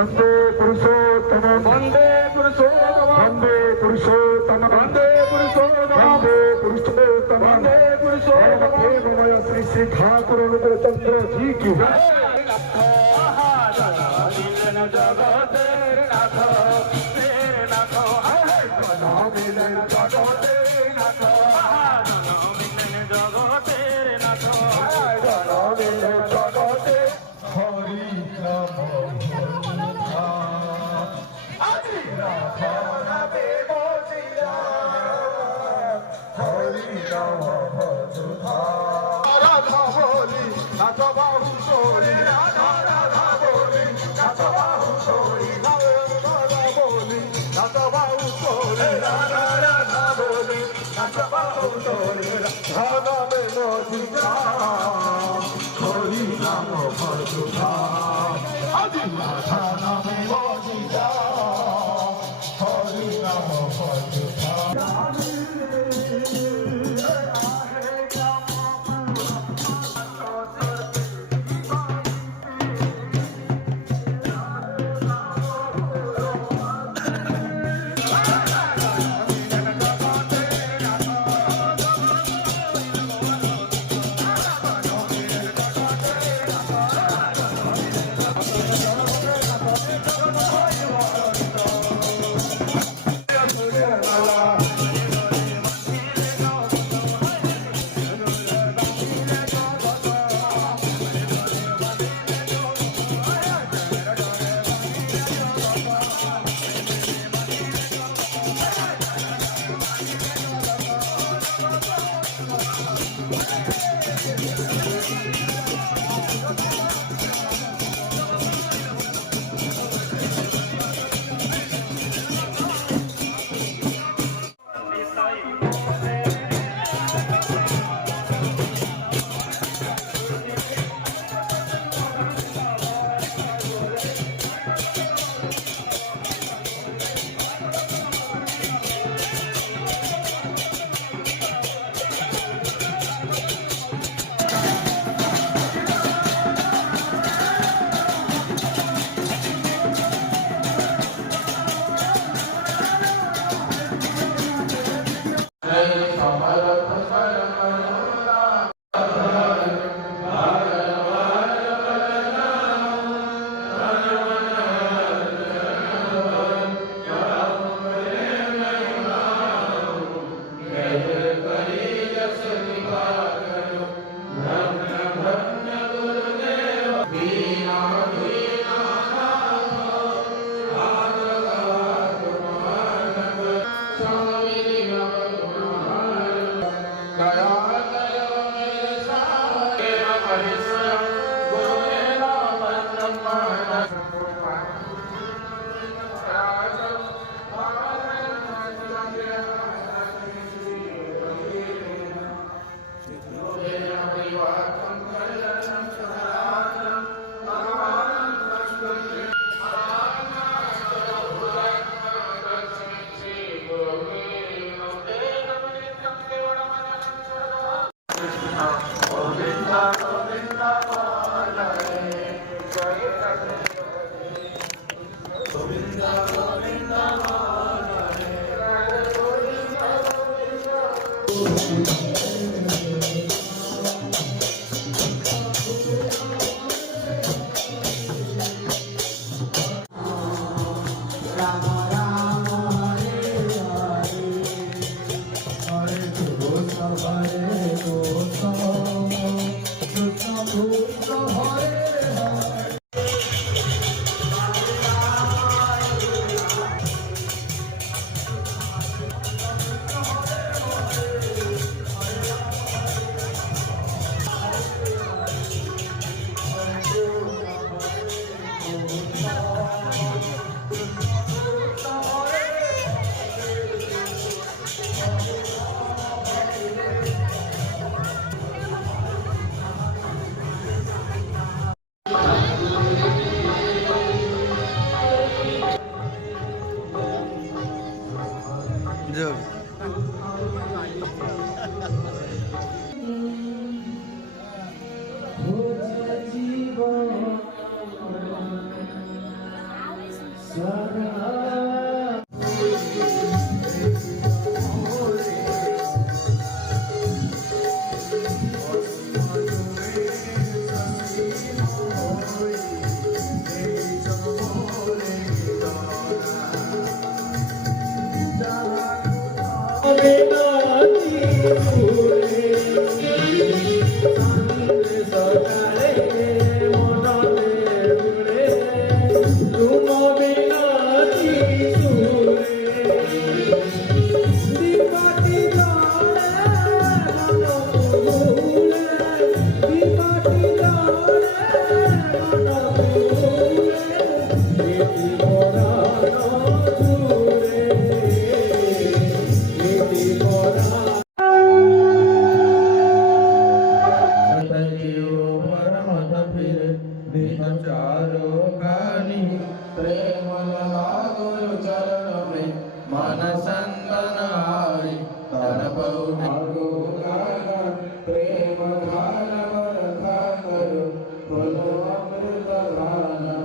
वंदे पुरुषोत्तम वंदे पुरुषोत्तम वंदे पुरुषोत्तम वंदे पुरुषोत्तम वंदे पुरुषोत्तम वंदे पुरुषोत्तम प्रेममय श्री श्री ठाकुर चंद्र जी की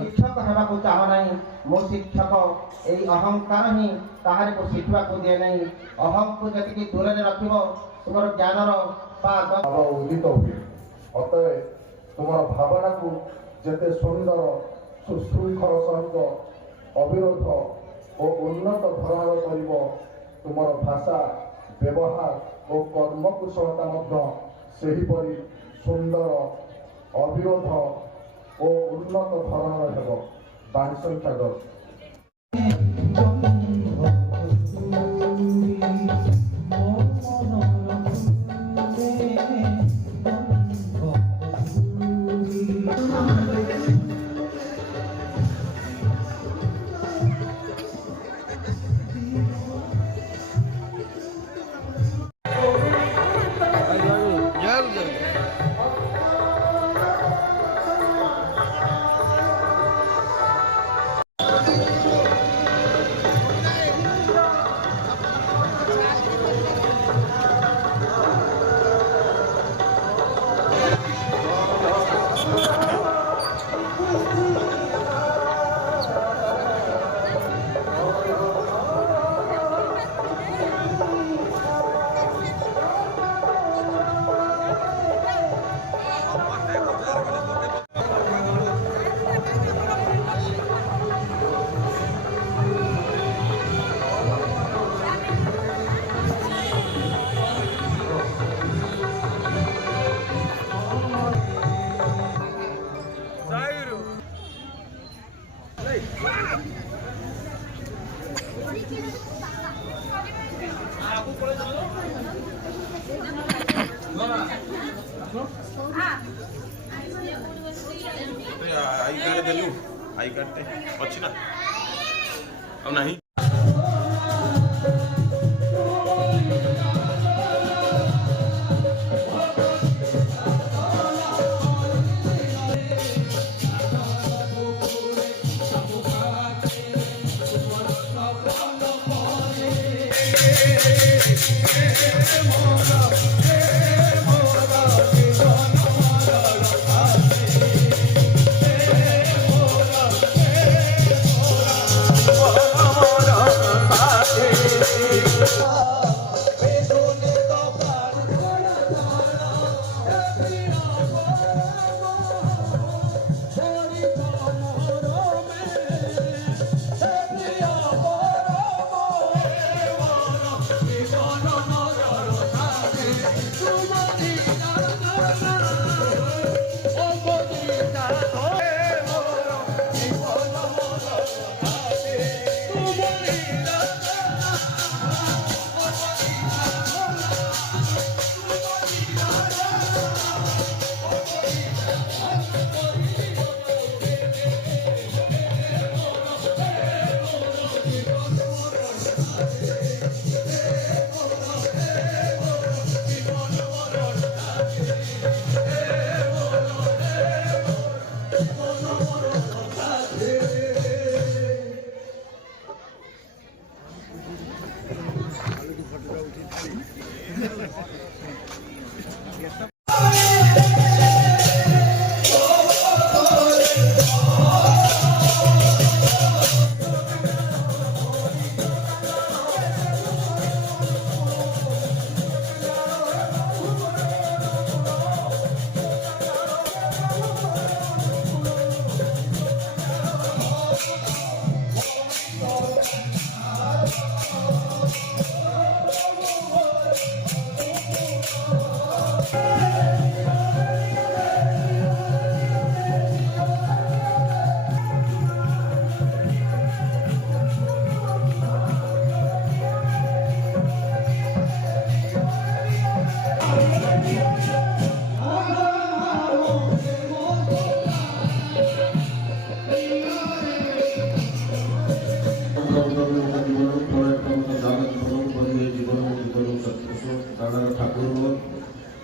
शिक्षक हेबाकु चाह नहीं मो शिक्षक यही अहंकार ही कहार को शिखा दिए नहीं अहम को जी दूर रखिब तुम ज्ञान भाव उदित हुए अतए तुम भावना को जेते सुंदर सुशृंखल सहित अविरोध और उन्नत धरण कर तुम भाषा व्यवहार और कर्मकुशलता सेहीपरि सुंदर अविरोध और उन्नत धरण हेब बाणी संख्या 10। आई कार्ड देलु आई कार्ड अच्छी ना अब नहीं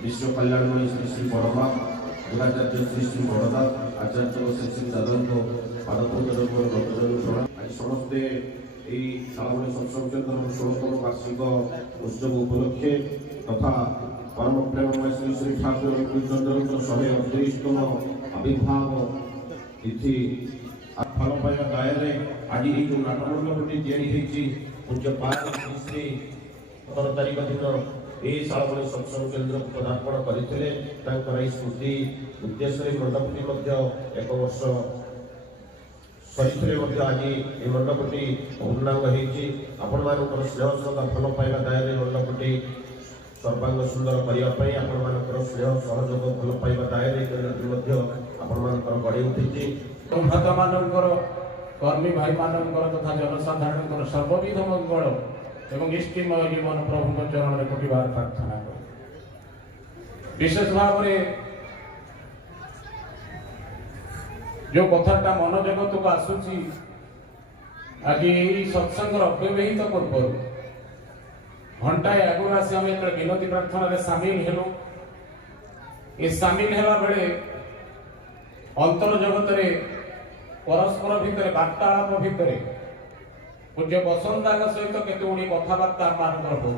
विश्व कल्याणमयी श्री श्री बड़मा गुराचार्य श्री श्री बड़दास आचार्य श्री श्री दादन को आज समस्ते शालामणि सत्संग केन्द्र 16तम वार्षिक उत्सव उपलक्षे तथा परम प्रेममय श्री श्री ठाकुर चंद्र 138तम आविर्भाव तिथि फल पाइबा दायरे आज जो नाटमंडपटी या पूज्य पाद श्री श्री 17 तारीख दिन ये शालमणि सत्संग केन्द्र को पदार्पण करते स्मृति उद्देश्य मंडपटी एक वर्ष सरी आज ये मंडपटी पूर्णांग आपण मान स्नेह श्रद्धा भल पाइबा दायरे मंडपटी सर्वांग सुंदर करने आपण मान स्नेह सहयोग भल पाइबा दायरे केन्द्र आपण मान गढ़ी उठी भक्त मानकर कर्मी भाई मानकर तथा जनसाधारण सर्वविध मंगल एवं इष्टिमय जीवन प्रभु चरण में कोटि बार प्रार्थना कर विशेष भाव में जो कथाटा मन जगत को आसूची आज सत्संग अव्यवहित पूर्व घंटाए आगुआ से आम एक विनती प्रार्थना में सामिल हेलु ये सामिल हेला बेले अंतर जगत परस्पर भितर वार्तालाप भितर पूज्य बसंत सहित केते गुड़ी कथबार्ता मानकर हो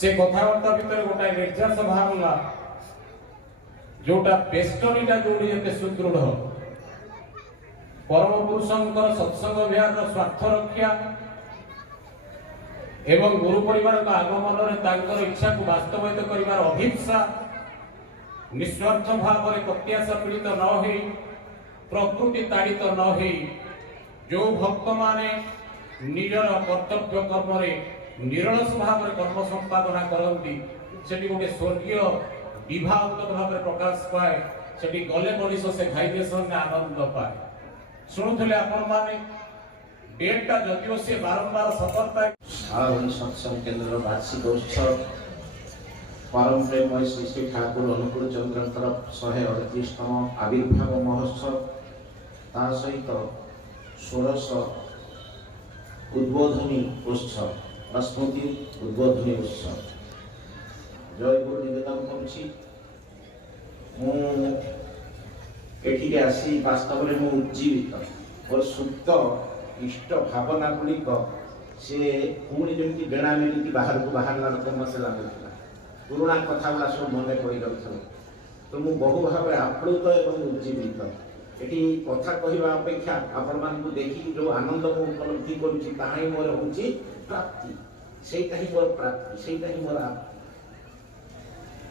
से कथबार्ता भितर गोटाए निर्यास बाहरला जोटा पेस्टरीटा जोड़ी जते सुदृढ़ परम पुरुषंकर सत्संग विहार स्वार्थ रक्षा एवं गुरु परिवार का आगमन रे तांकर इच्छा को वास्तवित करिवार अभिप्सा निस्वार्थ भाव में प्रत्याशा पीड़ित न हो प्रकृति ताड़ित न हो जो भक्त माने निजर कर्तव्य कर्म निरलस भाव में कर्म संपादना करती से गोटे स्वर्गीय विभाग भाव में प्रकाश पाए से गले मनीष से खाइदे आनंद पाए शुणुले आपण मैंने डेटा जदिव से बारंबार सतर्कता शालमणि सत्संग केन्द्र वार्षिक उत्सव परम प्रेममय श्री श्री ठाकुर अनुकूल चंद्र 138तम आविर्भाव महोत्सव ता सहित 16 उद्बोधनी उत्सव स्मृति उद्बोधनी उत्सव जय गुरु निवेदन करुछि एठिके आसी वास्तव में मु उज्जीवित और सुप्त इष्ट भावना गुड़िक से पुणी जमी बेणा मिली बाहर को बाहर मत लगुला पुराणा कथा गुला सब मन पड़ जाऊँ तो मुझे बहु भाव आप्लुत और उज्जीवित ये कथा कहवा अपेक्षा आपण मान देखी जो आनंद मुझे उपलब्धि करुँची मोर हूँ प्राप्ति सेटा ही मोर प्राप्ति सेटा ही मोर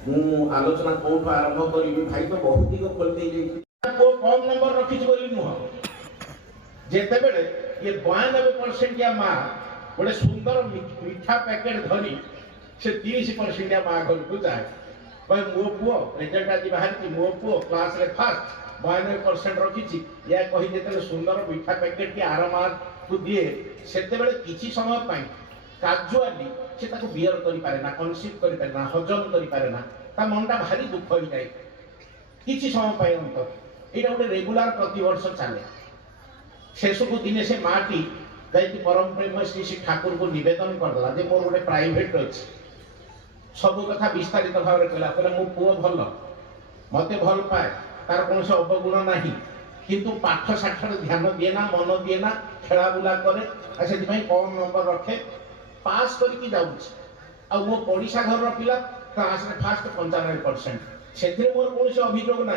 मु आलोचना कौट आरंभ करी भाई तो बहुत दिग खोल कम नंबर रखी नुह जेते बेले ये 92% या माँ गोटे सुंदर मीठा पैकेट धरी से 30% या माँ घर को जाए भाई मो पुओ रिजल्ट आज बाहर मो पुओ क्लास रे फास्ट 92% रखी या कही जो सुंदर मीठा पैकेट की आर मार्क को दिए से किसी समय पाई काजुआली से बियर करें कनसीव करें हजम करें मनटा भारी दुख हो जाए किसी समय पाई अंत यहाँ गोटे रेगुलार प्रति वर्ष चले शेष को दिने से माटी जाइए परम प्रेम श्री श्री ठाकुर को निवेदन करदेला जे मोर गोटे प्राइवेट अच्छी सब कथा विस्तारित भाव में कहला मो पुओ भल मत भल पाए तार कौन से अवगुण ना किंतु पाठ साठ ध्यान दिए ना मन दिए ना खेला बुला करे से कम नंबर रखे पास करके जाऊँ मो पड़िशा घर पिला क्लास रे फास्ट 95% से मोर कौन से अभियोग ना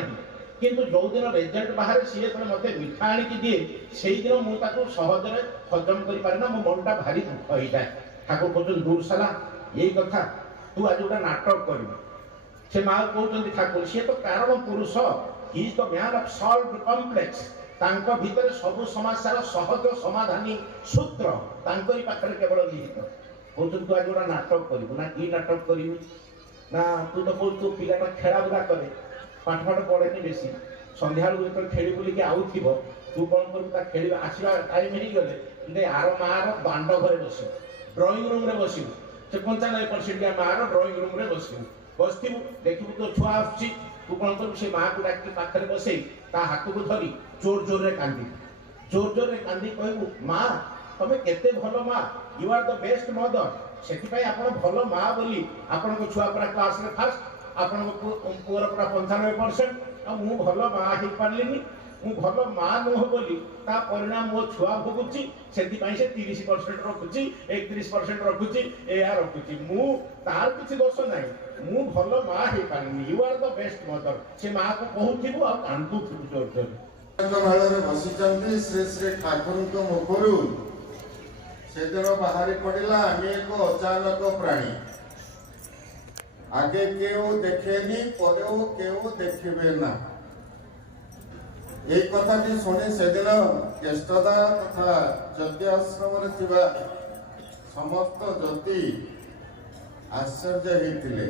किंतु जो दिन रिजल्ट बाहर सी जो मत मिठा आणिकी दिए से दिन मुझे सहजरे हजम कर मो मनटा भारी दुख हो जाए ठाकुर कहते दूर साला यही कथा तू आज गोटे नाटक कर से माँ कहते ठाकुर सी तो कारण पुरुष he is the man of solve complex तांको भीतर सब समस्यार सहज समाधानी सूत्र तांकरी पाखरे केवल निहित कहते तू आज गोटे नाटक करू ना कि नाटक करू ना तू तो कहू तू पिलाटा खेला बुला करे पाठ पाठ पढ़े बेसी सन्ध्या जो खेली बुलिक आउ तू कौन कर खेल आसवा टाइम हो गले आर मार दांड घरे बस ड्रॉइंग रूम रे बस से 95% मार ड्रॉइंग रूम रे बस देखू तो छुआ आसू तू कौन कर से माँ को डाक पाखे बसई हाथ को धरी जोर जोर रे कांदी कहू माँ तुम्हें केते भल माँ you are the best mother से भल माँ बोली आपण छुआ पूरा क्लास रे फास्ट आपण पुअर पूरा 95% मु भल माँ हो पार्ली ମୁଁ ଭଲ ମା ନୁହଁ ବୋଲି ତା ପରିଣାମ ମୋ ଛୁଆ ଭୋଗୁଛି, ସେଥିପାଇଁ ସେ 30% ରଖୁଛି, 31% ରଖୁଛି, ଏହା ରଖୁଛି। ମୁଁ ତାର କିଛି ଦୋଷ ନାହିଁ, ମୁଁ ଭଲ ମା ହେଇପାରିନି। ୟୁ ଆର୍ ଦ ବେଷ୍ଟ ମଦର। ସେ ମାକୁ କହୁଥିବୁ ଆଉ କାନ୍ଦୁଥିବୁ ଜୋର ଜୋର। ମେଳରେ ବସିଛନ୍ତି ଶ୍ରୀ ଶ୍ରୀ ଠାକୁରଙ୍କ ମୁଖରୁ ସେଦିନ ବାହାରି ପଡ଼ିଲା ଆମେ ଏକ ଅଚାନକ ପ୍ରାଣୀ, ଆଗେ କେউ দেখেনি পরেও কেউ দেখিবে না। এই কথাটি শুনি সেদিন জ্যেষ্ঠদা তথা জ্যোতি আশ্রমରେ ଥିବା ସମସ୍ତ জ্যোতি ଆଶ୍ଚର୍ଯ୍ୟ ହେଇଥିଲେ।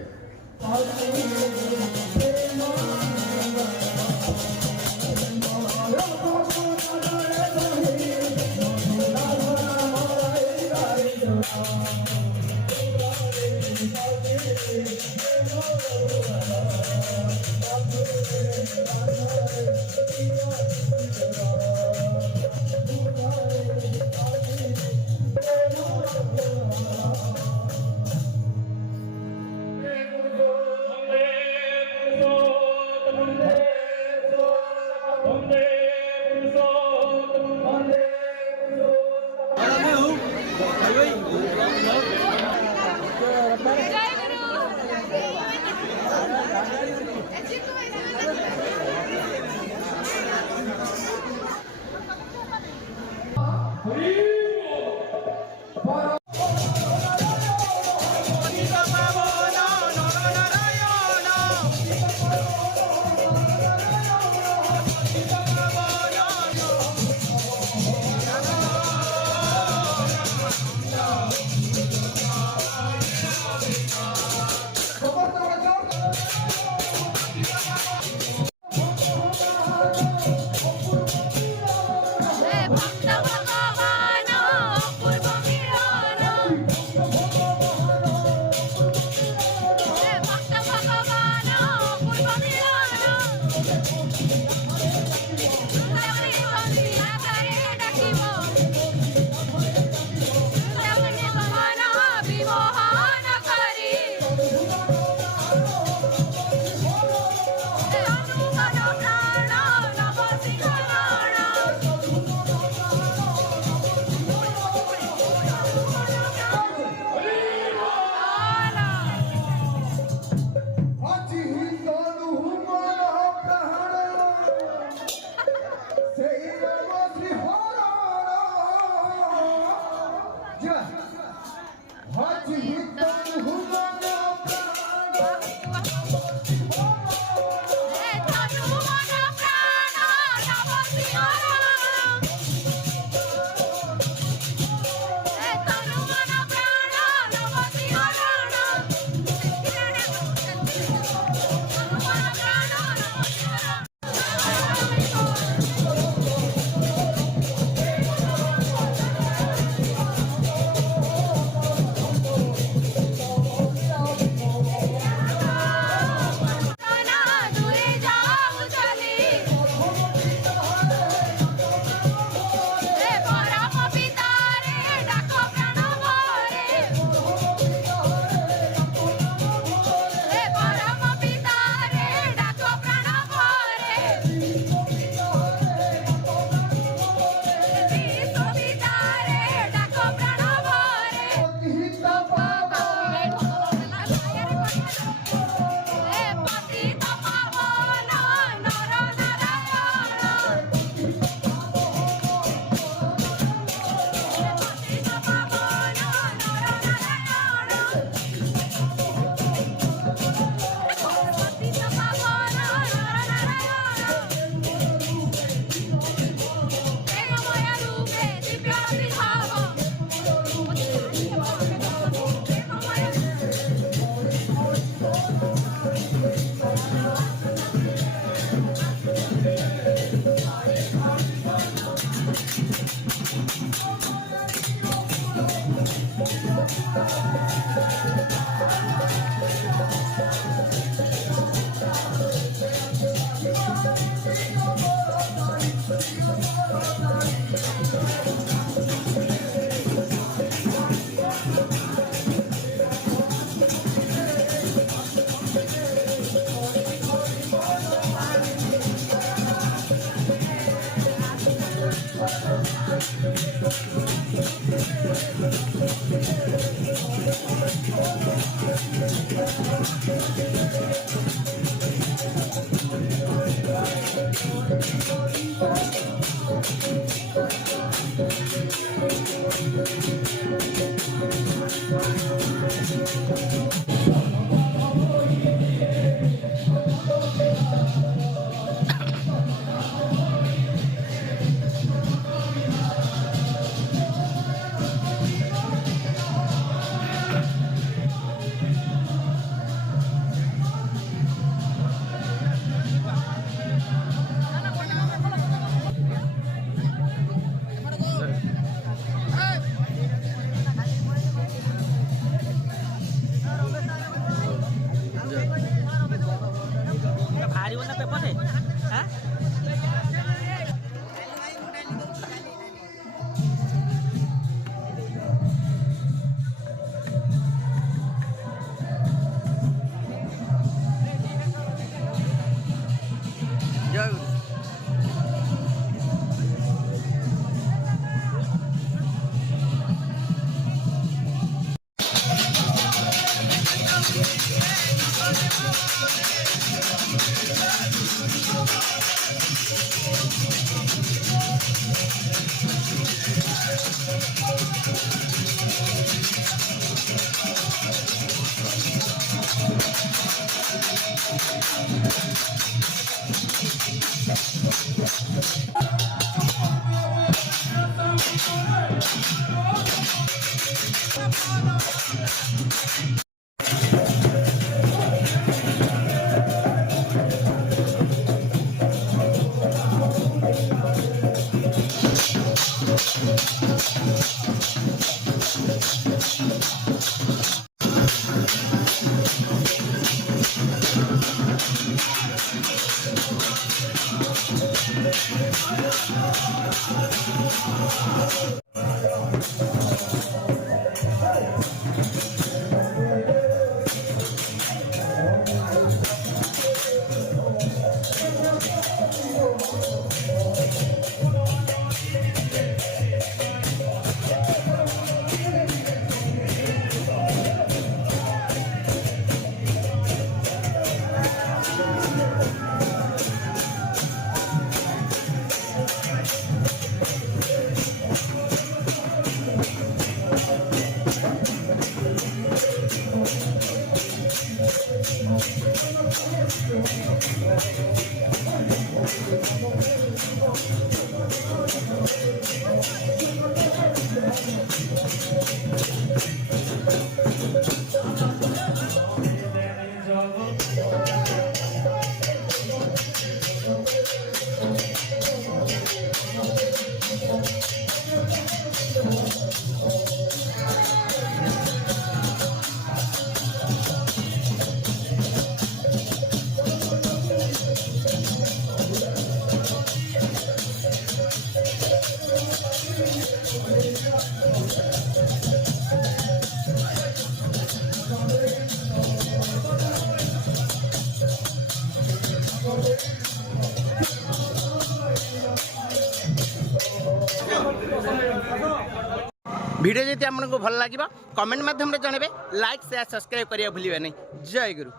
ভিডিও যদি আপনার ভাল লাগিব কমেন্ট মাধ্যমে জনাবে লাইক শেয়ার সবসক্রাইব করা ভুলবে না। জয় গুরু।